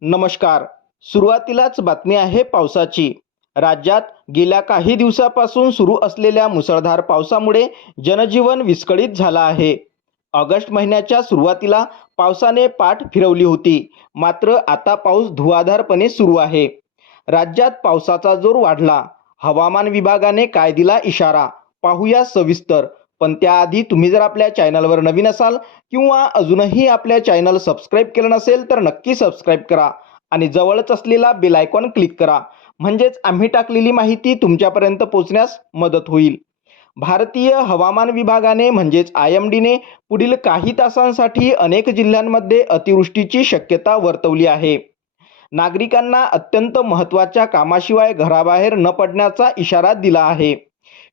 नमस्कार. सुरुवातीलाच बातमी आहे पावसाची. राज्यात गेल्या काही दिवसापासून सुरू असलेल्या मुसळधार पावसामुळे जनजीवन विस्कळीत झालं आहे. ऑगस्ट महिन्याच्या सुरुवातीला पावसाने पाठ फिरवली होती. मात्र आता पाऊस धुवाधारपणे सुरू आहे. राज्यात पावसाचा जोर वाढला. हवामान विभागाने काय दिला इशारा. पाहूया सविस्तर. पण त्याआधी तुम्ही जर आपल्या चॅनलवर नवीन असाल किंवा अजूनही आपल्या चॅनल सबस्क्राईब केलं नसेल तर नक्की सबस्क्राईब करा आणि जवळच असलेला बेल आयकॉन क्लिक करा. म्हणजेच आम्ही टाकलेली माहिती तुमच्यापर्यंत पोहोचण्यास मदत होईल. भारतीय हवामान विभागाने म्हणजेच आय एम डीने पुढील काही तासांसाठी अनेक जिल्ह्यांमध्ये अतिवृष्टीची शक्यता वर्तवली आहे. नागरिकांना अत्यंत महत्त्वाच्या कामाशिवाय घराबाहेर न पडण्याचा इशारा दिला आहे.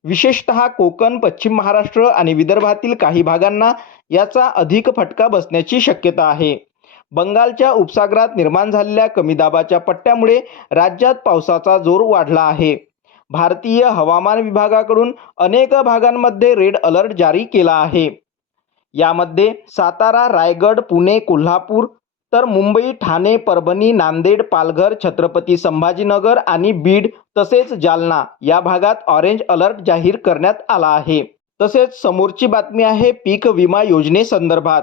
विशेषतः कोकण पश्चिम महाराष्ट्र आणि विदर्भातील काही भागांना याचा अधिक फटका बसण्याची शक्यता आहे. बंगालच्या उपसागरात निर्माण झालेल्या कमी दाबाच्या पट्ट्यामुळे राज्यात पावसाचा जोर वाढला आहे. भारतीय हवामान विभागाकडून अनेक भागांमध्ये रेड अलर्ट जारी केला आहे. यामध्ये सातारा रायगड पुणे कोल्हापूर तर मुंबई ठाणे परभणी नांदेड पालघर छत्रपती संभाजीनगर आणि बीड तसेच जालना या भागात ऑरेंज अलर्ट जाहीर करण्यात आला आहे. तसेच समोरची बातमी आहे पीक विमा योजनेसंदर्भात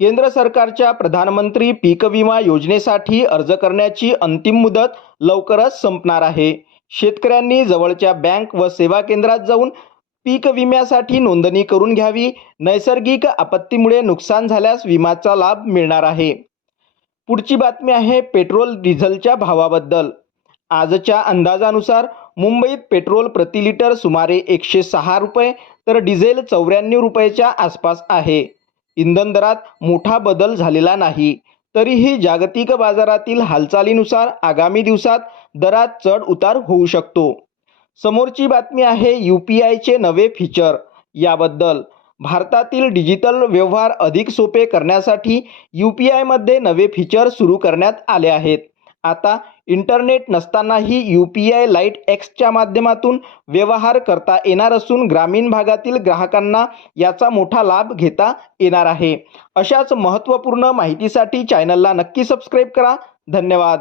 केंद्र सरकारच्या प्रधानमंत्री पीक विमा योजनेसाठी अर्ज करण्याची अंतिम मुदत लवकरच संपणार आहे. शेतकऱ्यांनी जवळच्या बँक व सेवा केंद्रात जाऊन पीक विम्यासाठी नोंदणी करून घ्यावी. नैसर्गिक आपत्तीमुळे नुकसान झाल्यास विमाचा लाभ मिळणार आहे. पुढची बातमी आहे पेट्रोल डिझेलच्या भावाबद्दल. आजच्या अंदाजानुसार मुंबईत पेट्रोल प्रति लिटर सुमारे एकशे सहा रुपये तर डिझेल चौऱ्याण्णव रुपयेच्या आसपास आहे. इंधन दरात मोठा बदल झालेला नाही. तरीही जागतिक बाजारातील हालचालीनुसार आगामी दिवसात दरात चढ उतार होऊ शकतो. समोरची बातमी आहे यू पी आयचे नवे फीचर याबद्दल भारतातील डिजिटल व्यवहार अधिक सोपे करण्यासाठी यू पी आयमध्ये नवे फीचर सुरू करण्यात आले आहेत. आता इंटरनेट नसतानाही यू पी आय लाइट एक्सच्या माध्यमातून व्यवहार करता येणार असून ग्रामीण भागातील ग्राहकांना याचा मोठा लाभ घेता येणार आहे. अशाच महत्त्वपूर्ण माहितीसाठी चॅनलला नक्की सबस्क्राईब करा. धन्यवाद.